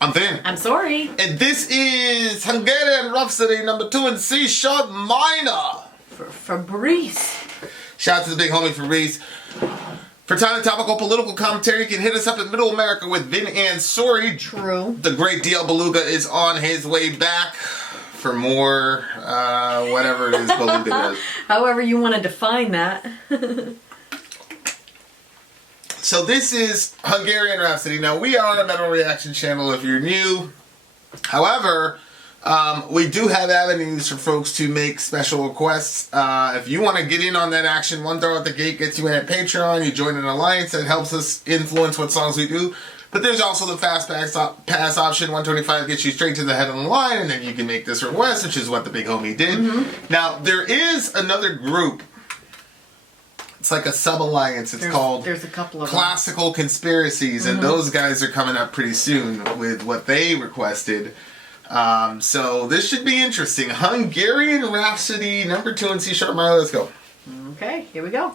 I'm Vin. I'm Sori. And this is Hungarian Rhapsody number 2 in C sharp minor. For Fabrice. Shout out to the big homie Fabrice. For timely, topical, political commentary, you can hit us up in Middle America with Vin and Sori. True. The great DL Beluga is on his way back for more, whatever it is Beluga does. However you want to define that. So this is Hungarian Rhapsody. Now, we are a metal reaction channel if you're new. However, we do have avenues for folks to make special requests. If you want to get in on that action, one throw at the gate gets you in at Patreon. You join an alliance that helps us influence what songs we do. But there's also the fast pass option. 125 gets you straight to the head of the line, and then you can make this request, which is what the big homie did. Mm-hmm. Now, there is another group. It's like a sub-alliance. There's a couple of Classical them. Conspiracies, and those guys are coming up pretty soon with what they requested. So this should be interesting. Hungarian Rhapsody, number 2 in C sharp minor. Let's go. Okay, here we go.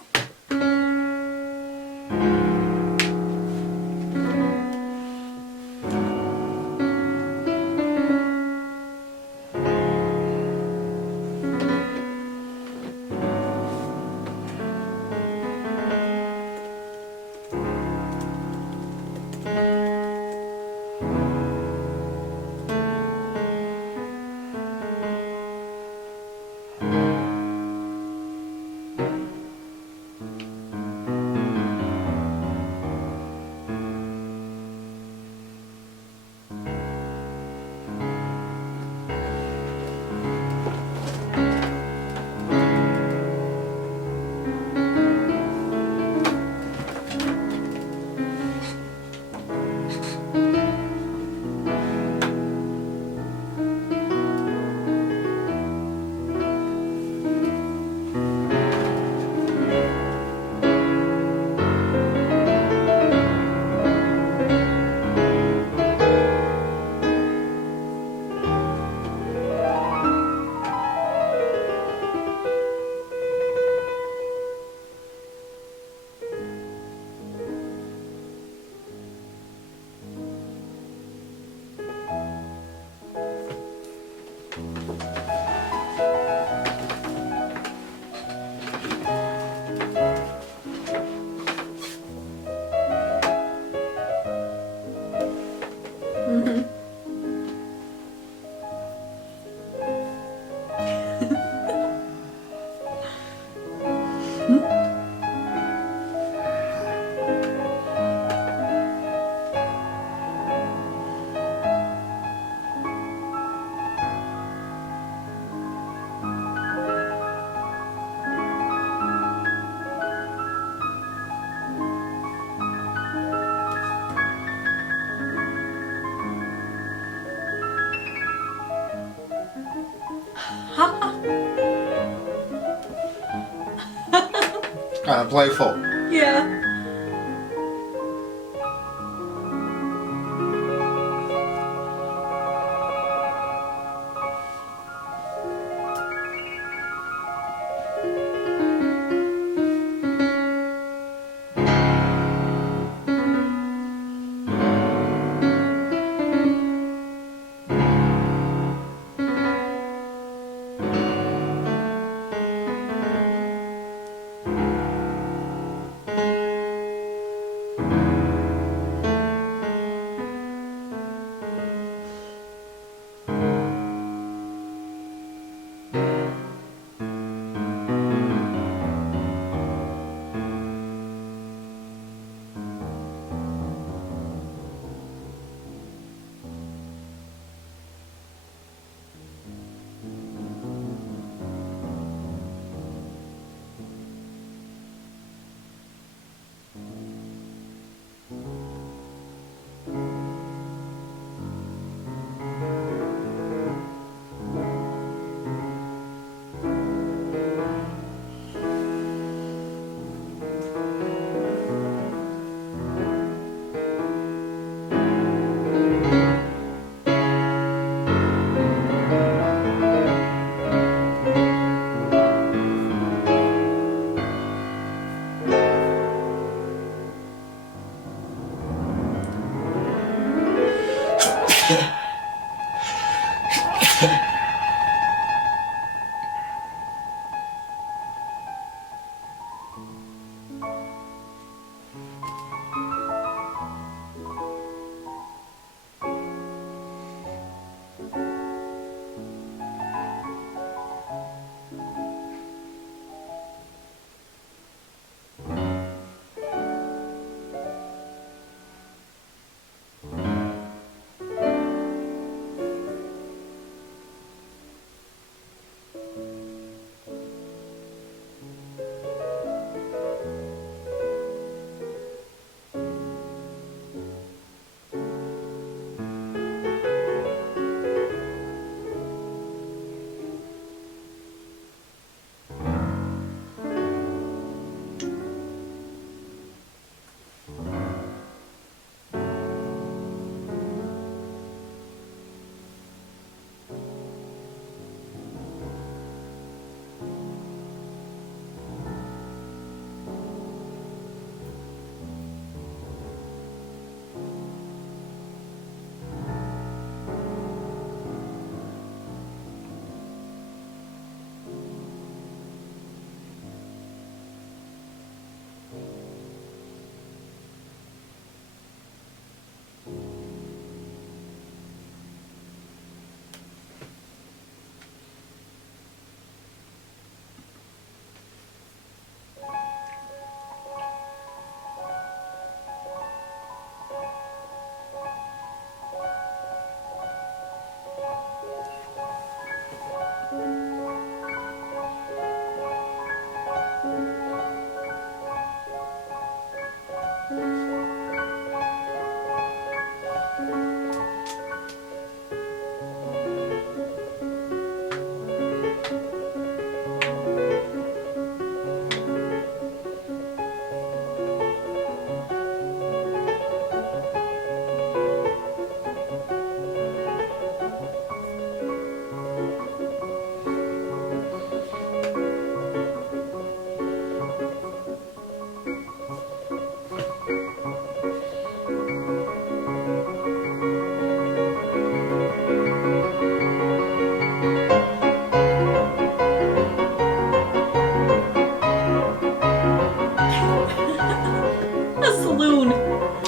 Kind of playful. Yeah.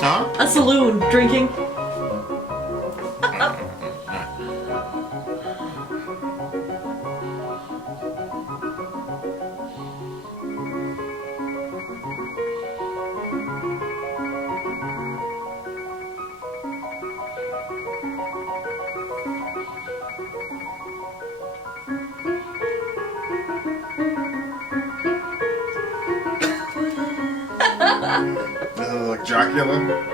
Huh? A saloon drinking. Does it look like Dracula?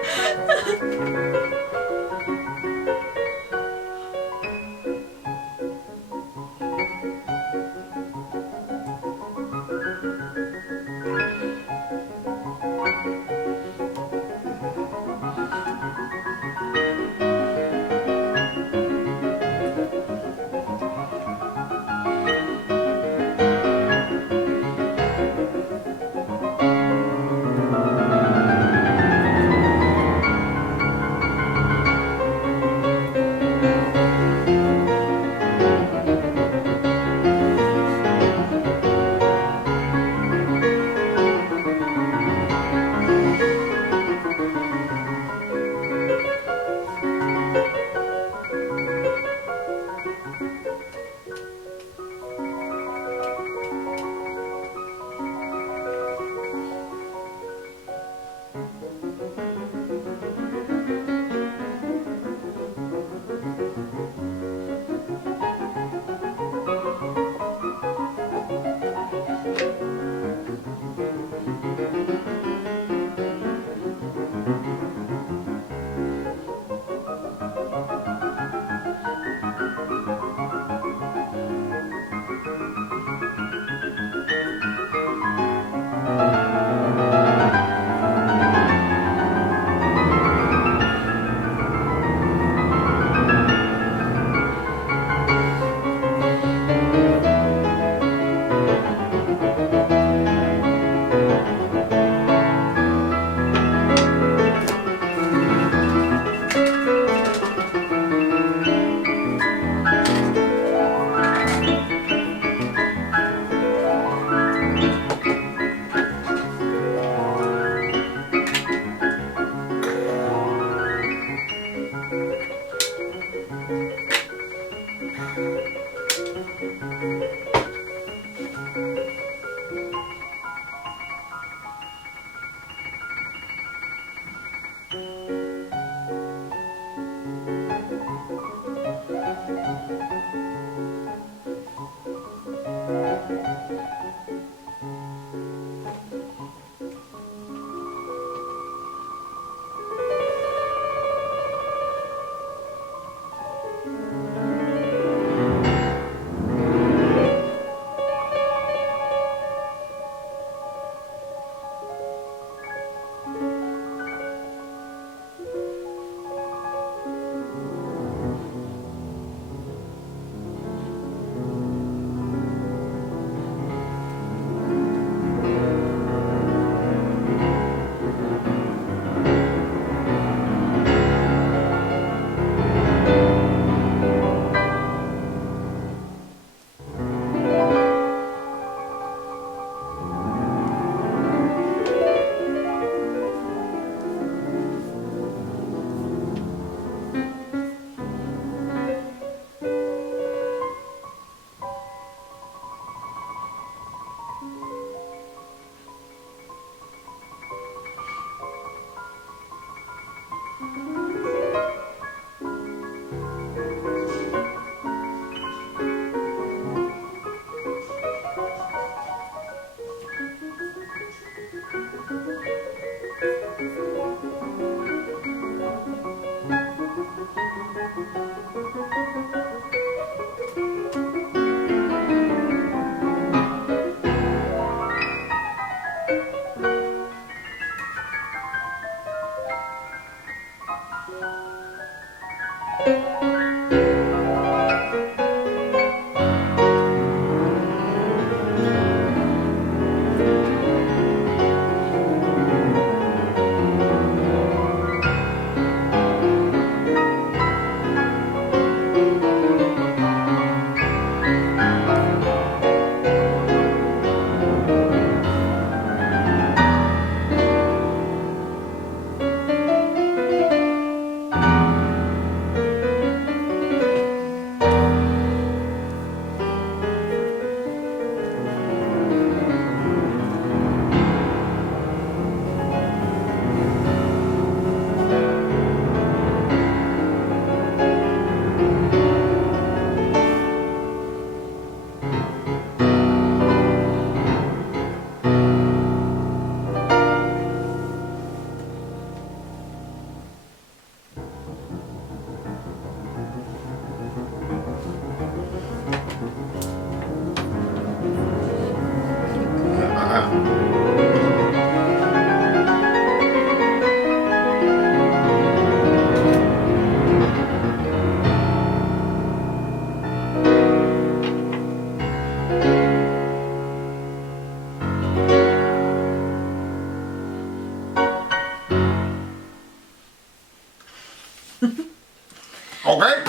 Okay.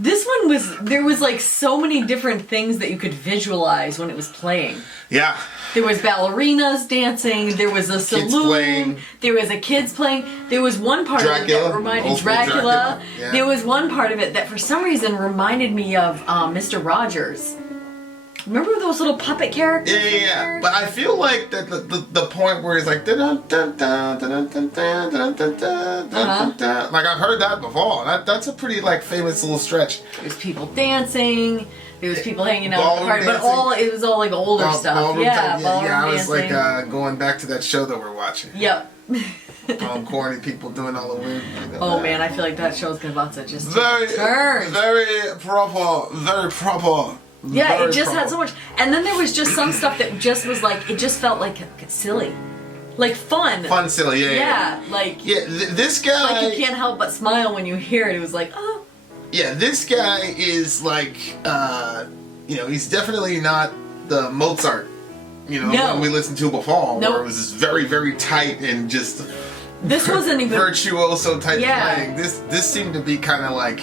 This one there was like so many different things that you could visualize when it was playing. Yeah. There was ballerinas dancing, there was a saloon, playing. there was a kids playing, there was one part of it that reminded Dracula. Yeah. There was one part of it that for some reason reminded me of Mr. Rogers. Remember those little puppet characters? Yeah. But I feel like that the point where he's like dun dun dun dun dun dun dun dun dun dun. Like I've heard that before. That's a pretty like famous little stretch. There's people dancing. There was people hanging out at the party, dancing. but it was all like older stuff. Ballroom Yeah, yeah, I was dancing. like going back to that show that we're watching. Yep. Corny people doing all the weird. Oh man, I feel like that show's about to just very turn. very proper, very proper. Yeah, very it just proper. had so much. And then there was just some stuff that just was like, it just felt like silly. Like fun. Fun, silly, yeah. Yeah, like. Yeah, this guy. Like you can't help but smile when you hear it. It was like, oh. Yeah, this guy is like, he's definitely not the Mozart, one we listened to before, where it was just very, very tight and just. This wasn't even virtuoso type playing. This seemed to be kind of like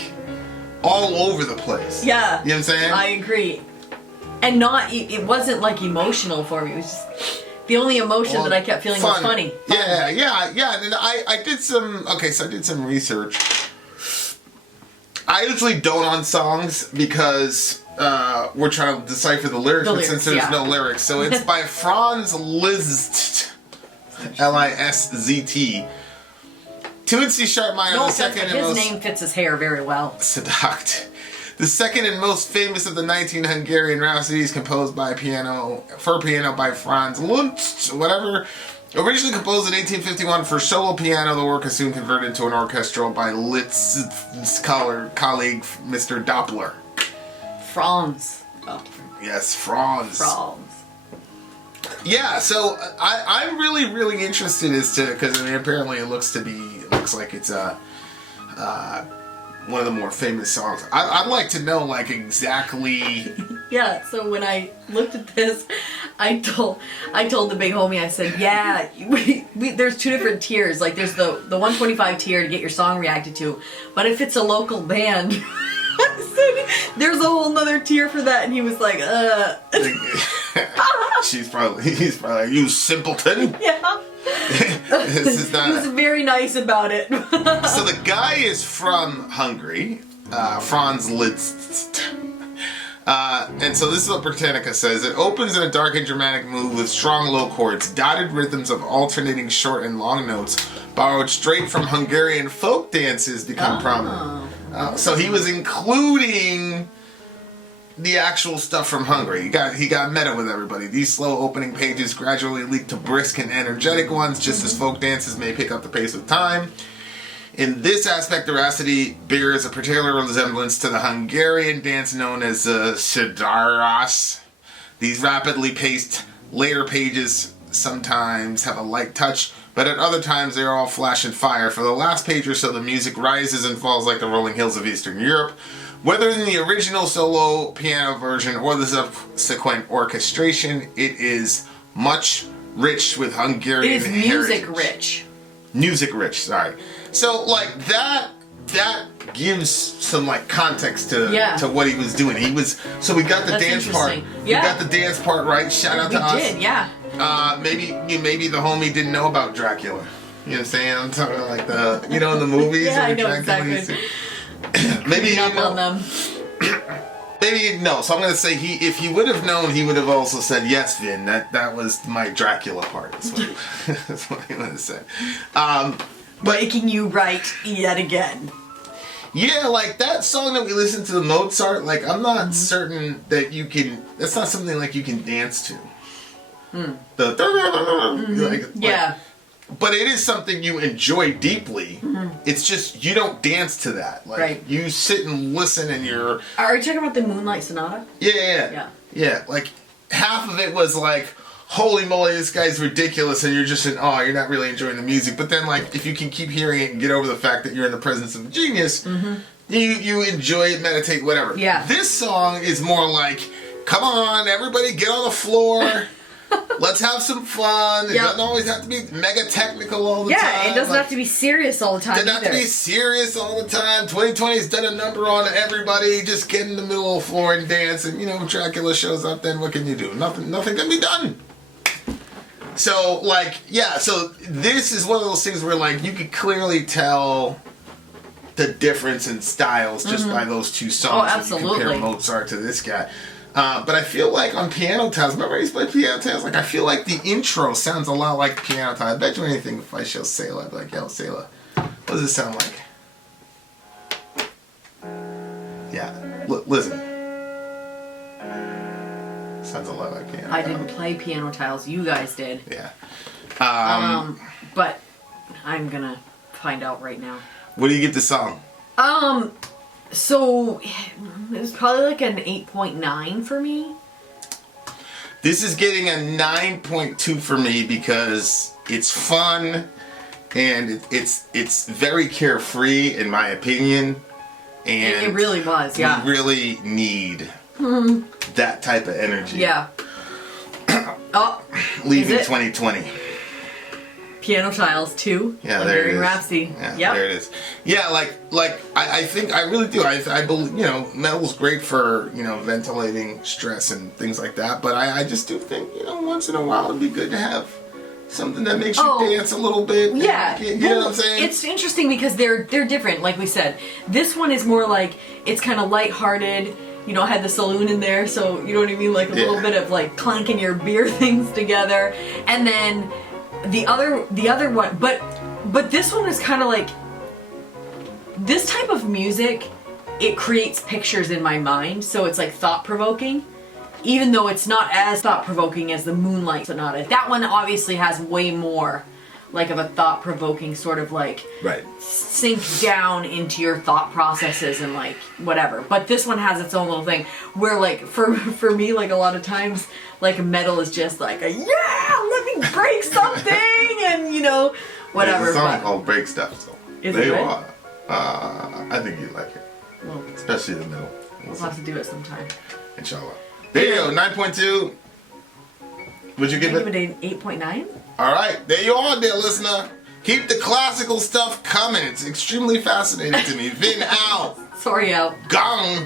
all over the place. Yeah. You know what I'm saying? I agree. And it wasn't like emotional for me. It was just the only emotion that I kept feeling was funny. Yeah. And I did some research. I usually don't on songs because we're trying to decipher the lyrics, but since there's no lyrics. So it's by Franz Liszt, Liszt. 2 in C sharp minor, the second and most... His name fits his hair very well. Seduct. The second and most famous of the 19 Hungarian Rhapsodies, composed for piano by Franz Liszt, Originally composed in 1851 for solo piano, the work is soon converted into an orchestral by Liszt's colleague, Mr. Doppler. Franz. Yes, Franz. Franz. Yeah, so I'm really, really interested because apparently it looks like it's one of the more famous songs. I'd like to know like exactly. Yeah, so when I looked at this, I told the big homie, I said, yeah, there's 2 different tiers. Like there's the 125 tier to get your song reacted to, but if it's a local band, I said, there's a whole nother tier for that, and he was like, he's probably like, you simpleton. Yeah. This is not. He was very nice about it. So the guy is from Hungary, Franz Liszt. And so this is what Britannica says. It opens in a dark and dramatic mood with strong low chords, dotted rhythms of alternating short and long notes, borrowed straight from Hungarian folk dances become prominent. So he was including the actual stuff from Hungary. He got meta with everybody. These slow opening pages gradually lead to brisk and energetic ones, just as folk dances may pick up the pace with time. In this aspect, the Rhapsody bears a particular resemblance to the Hungarian dance known as Sidaras. These rapidly paced later pages sometimes have a light touch, but at other times they are all flash and fire. For the last page or so, the music rises and falls like the rolling hills of Eastern Europe. Whether in the original solo piano version or the subsequent orchestration, it is much rich with Hungarian heritage. It is music rich. Music rich, sorry. So like that gives some like context to what he was doing. We got the dance part. Yeah. We got the dance part right. Shout out to us. We did, yeah. Maybe the homie didn't know about Dracula. You know what I'm saying? I'm talking about like in the movies. Yeah, I know Dracula exactly. Maybe he didn't know. them. Maybe no. So I'm gonna say if he would have known, he would have also said yes, Vin. That was my Dracula part. That's what he would have said. Making you right yet again. Yeah, like that song that we listened to, the Mozart. Like I'm not certain that you can. That's not something like you can dance to. Yeah. But it is something you enjoy deeply. It's just you don't dance to that. Like you sit and listen, and you're. Are you talking about the Moonlight Sonata? Yeah. Like half of it was like, holy moly, this guy's ridiculous, and you're just in awe. You're not really enjoying the music. But then, like, if you can keep hearing it and get over the fact that you're in the presence of a genius, you enjoy it, meditate, whatever. Yeah. This song is more like, come on, everybody, get on the floor. Let's have some fun. It Yep. doesn't always have to be mega technical all the time. Yeah, it doesn't have to be serious all the time Doesn't have to either. be serious all the time. 2020's done a number on everybody. Just get in the middle of the floor and dance, and Dracula shows up. Then what can you do? Nothing can be done. So so this is one of those things where you could clearly tell the difference in styles just by those two songs. Oh, If you absolutely. compare Mozart to this guy. But I feel like on Piano Tiles, remember I used to play Piano Tiles? I feel like the intro sounds a lot like Piano Tiles. I bet you anything if I show Selah, I'd be like, yo, Selah, what does this sound like? Yeah, listen. Sounds a lot like Piano I Tiles. didn't play Piano Tiles. You guys did. Yeah. But I'm gonna find out right now. What do you give the song? So it was probably like an 8.9 for me. This is getting a 9.2 for me because it's fun and it's very carefree in my opinion. And It really was, yeah. we really need that type of energy. Yeah. Oh, Leaving is it? 2020. Piano Tiles 2. Yeah, there it Hungarian is. Rhapsody. Yeah, Yep. there it is. Yeah, I think I really do. I believe metal's great for ventilating stress and things like that. But I just do think once in a while it'd be good to have something that makes you dance a little bit. Yeah. You know what I'm saying? It's interesting because they're different, like we said. This one is more like, it's kind of lighthearted. I had the saloon in there, so you know what I mean? Like a little bit of clanking your beer things together. And then the other one, but this one is kind of like, this type of music, it creates pictures in my mind, so it's thought-provoking. Even though it's not as thought-provoking as the Moonlight Sonata. That one obviously has way more of a thought-provoking sort of right. sink down into your thought processes and whatever. But this one has its own little thing where for me a lot of times metal is just let me break something and whatever. There's a song but- called Break Stuff. So Is there it you good? are. I think you'd like it, Well, especially the middle. we'll have to do it sometime. Inshallah. There you go. 9.2. Would you I give give it? it an 8.9. All right, there you are, dear listener. Keep the classical stuff coming. It's extremely fascinating to me. Vin out. Sorry, out. Gong.